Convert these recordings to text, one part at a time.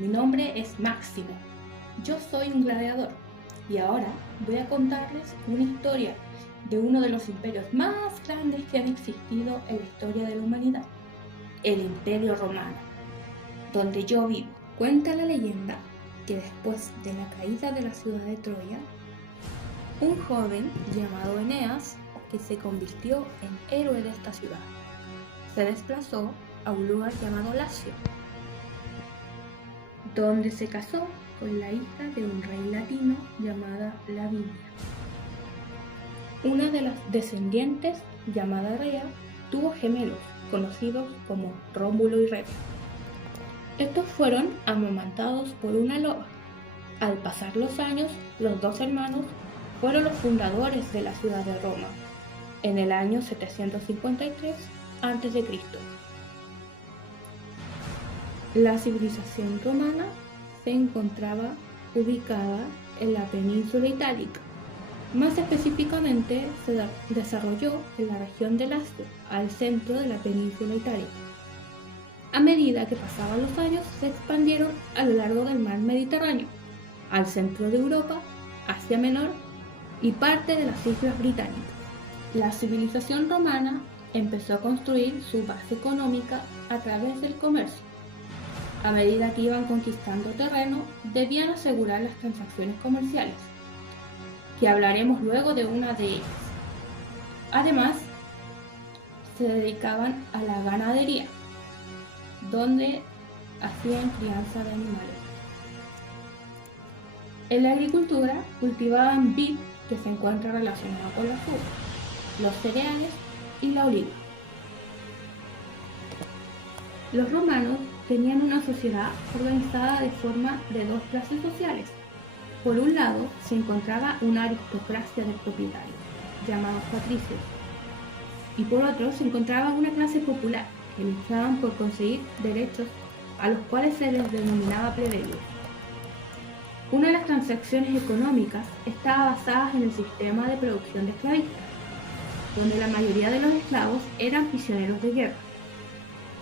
mi nombre es Máximo. Yo soy un gladiador y ahora voy a contarles una historia de uno de los imperios más grandes que han existido en la historia de la humanidad, el Imperio Romano, donde yo vivo. Cuenta la leyenda que después de la caída de la ciudad de Troya, un joven llamado Eneas, que se convirtió en héroe de esta ciudad, se desplazó a un lugar llamado Lacio, donde se casó con la hija de un rey latino llamada Lavinia. Una de las descendientes, llamada Rea, tuvo gemelos conocidos como Rómulo y Remo. Estos fueron amamantados por una loba. Al pasar los años, los dos hermanos fueron los fundadores de la ciudad de Roma, en el año 753 a.C. La civilización romana se encontraba ubicada en la península itálica. Más específicamente, se desarrolló en la región de Lacio, al centro de la península itálica. A medida que pasaban los años, se expandieron a lo largo del mar Mediterráneo, al centro de Europa, Asia Menor y parte de las islas británicas. La civilización romana empezó a construir su base económica a través del comercio. A medida que iban conquistando terreno, debían asegurar las transacciones comerciales, que hablaremos luego de una de ellas. Además, se dedicaban a la ganadería, donde hacían crianza de animales. En la agricultura cultivaban vid, que se encuentra relacionado con la uva, los cereales y la oliva. Los romanos tenían una sociedad organizada de forma de dos clases sociales. Por un lado, se encontraba una aristocracia de propietarios, llamados patricios, y por otro se encontraba una clase popular, que luchaban por conseguir derechos a los cuales se les denominaba plebeyos. Una de las transacciones económicas estaba basada en el sistema de producción de esclavistas, donde la mayoría de los esclavos eran prisioneros de guerra.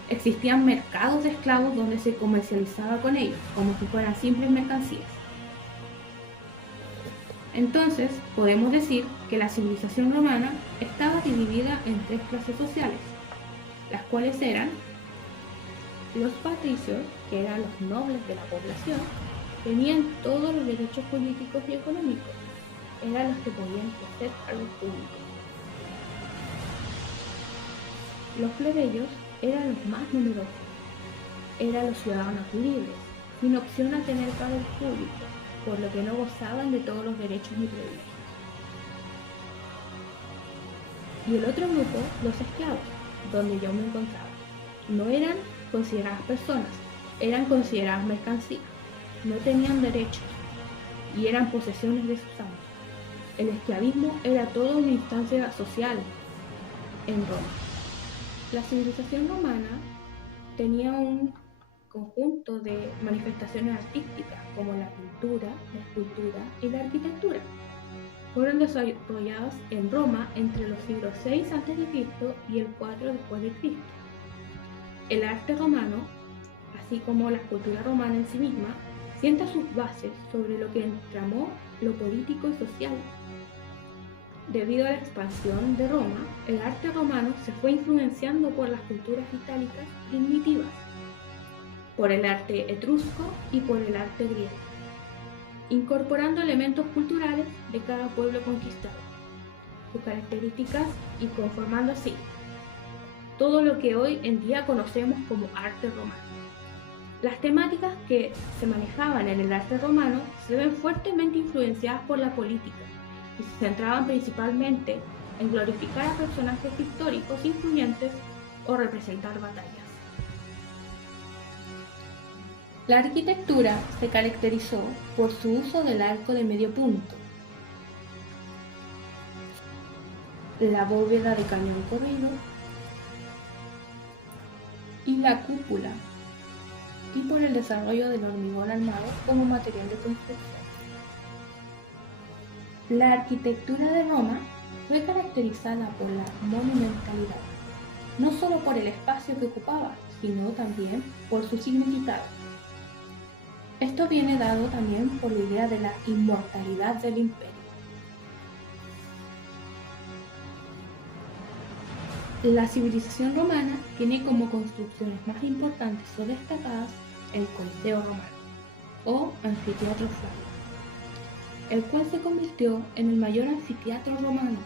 Existían mercados de esclavos donde se comercializaba con ellos, como si fueran simples mercancías. Entonces, podemos decir que la civilización romana estaba dividida en tres clases sociales, las cuales eran los patricios, que eran los nobles de la población, tenían todos los derechos políticos y económicos, eran los que podían ejercer cargos públicos. Los plebeyos eran los más numerosos, eran los ciudadanos libres, sin opción a tener cargos públicos, por lo que no gozaban de todos los derechos ni privilegios. Y el otro grupo, los esclavos, donde yo me encontraba, no eran consideradas personas, eran consideradas mercancías, no tenían derechos y eran posesiones de sus amos. El esclavismo era toda una instancia social en Roma. La civilización romana tenía un conjunto de manifestaciones artísticas como la pintura, la escultura y la arquitectura. Fueron desarrolladas en Roma entre los siglos VI a.C. y el 4 después de Cristo. El arte romano, así como la escultura romana en sí misma, sienta sus bases sobre lo que entramó lo político y social. Debido a la expansión de Roma, el arte romano se fue influenciando por las culturas itálicas primitivas, por el arte etrusco y por el arte griego, incorporando elementos culturales de cada pueblo conquistado, sus características y conformando así todo lo que hoy en día conocemos como arte romano. Las temáticas que se manejaban en el arte romano se ven fuertemente influenciadas por la política y se centraban principalmente en glorificar a personajes históricos influyentes o representar batallas. La arquitectura se caracterizó por su uso del arco de medio punto, la bóveda de cañón corrido y la cúpula, y por el desarrollo del hormigón armado como material de construcción. La arquitectura de Roma fue caracterizada por la monumentalidad, no solo por el espacio que ocupaba, sino también por su significado. Esto viene dado también por la idea de la inmortalidad del imperio. La civilización romana tiene como construcciones más importantes o destacadas el Coliseo romano o Anfiteatro Flavio, el cual se convirtió en el mayor anfiteatro romano,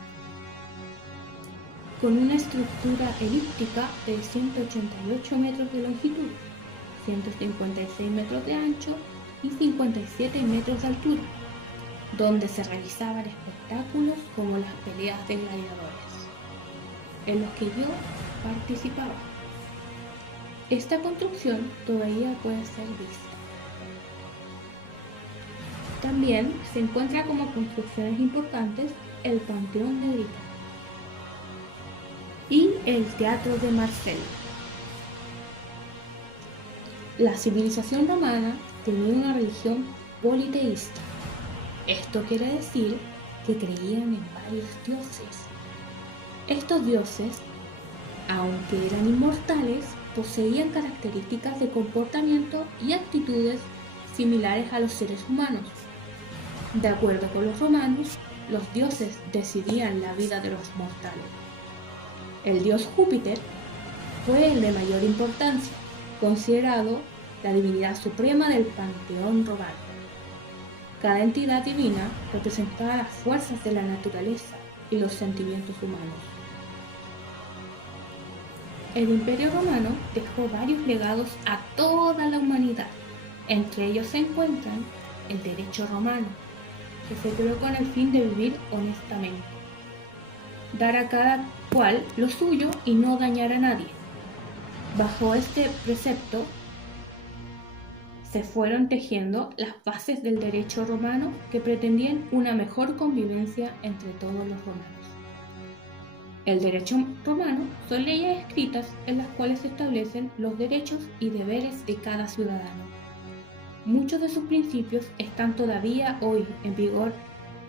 con una estructura elíptica de 188 metros de longitud, 156 metros de ancho y 57 metros de altura, donde se realizaban espectáculos como las peleas de gladiadores, en los que yo participaba. Esta construcción todavía puede ser vista. También se encuentra como construcciones importantes el Panteón de Brito y el Teatro de Marcelo. La civilización romana tenía una religión politeísta. Esto quiere decir que creían en varios dioses. Estos dioses, aunque eran inmortales, poseían características de comportamiento y actitudes similares a los seres humanos. De acuerdo con los romanos, los dioses decidían la vida de los mortales. El dios Júpiter fue el de mayor importancia, considerado la divinidad suprema del panteón romano. Cada entidad divina representaba las fuerzas de la naturaleza y los sentimientos humanos. El Imperio Romano dejó varios legados a toda la humanidad. Entre ellos se encuentran el derecho romano, que se creó con el fin de vivir honestamente, dar a cada cual lo suyo y no dañar a nadie. Bajo este precepto se fueron tejiendo las bases del derecho romano que pretendían una mejor convivencia entre todos los romanos. El derecho romano son leyes escritas en las cuales se establecen los derechos y deberes de cada ciudadano. Muchos de sus principios están todavía hoy en vigor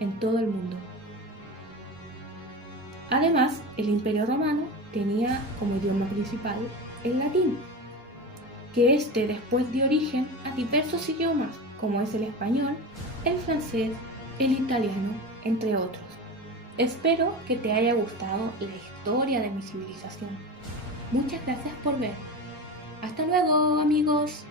en todo el mundo. Además, el Imperio Romano tenía como idioma principal el latín, que después dio origen a diversos idiomas, como es el español, el francés, el italiano, entre otros. Espero que te haya gustado la historia de mi civilización. Muchas gracias por ver. Hasta luego, amigos.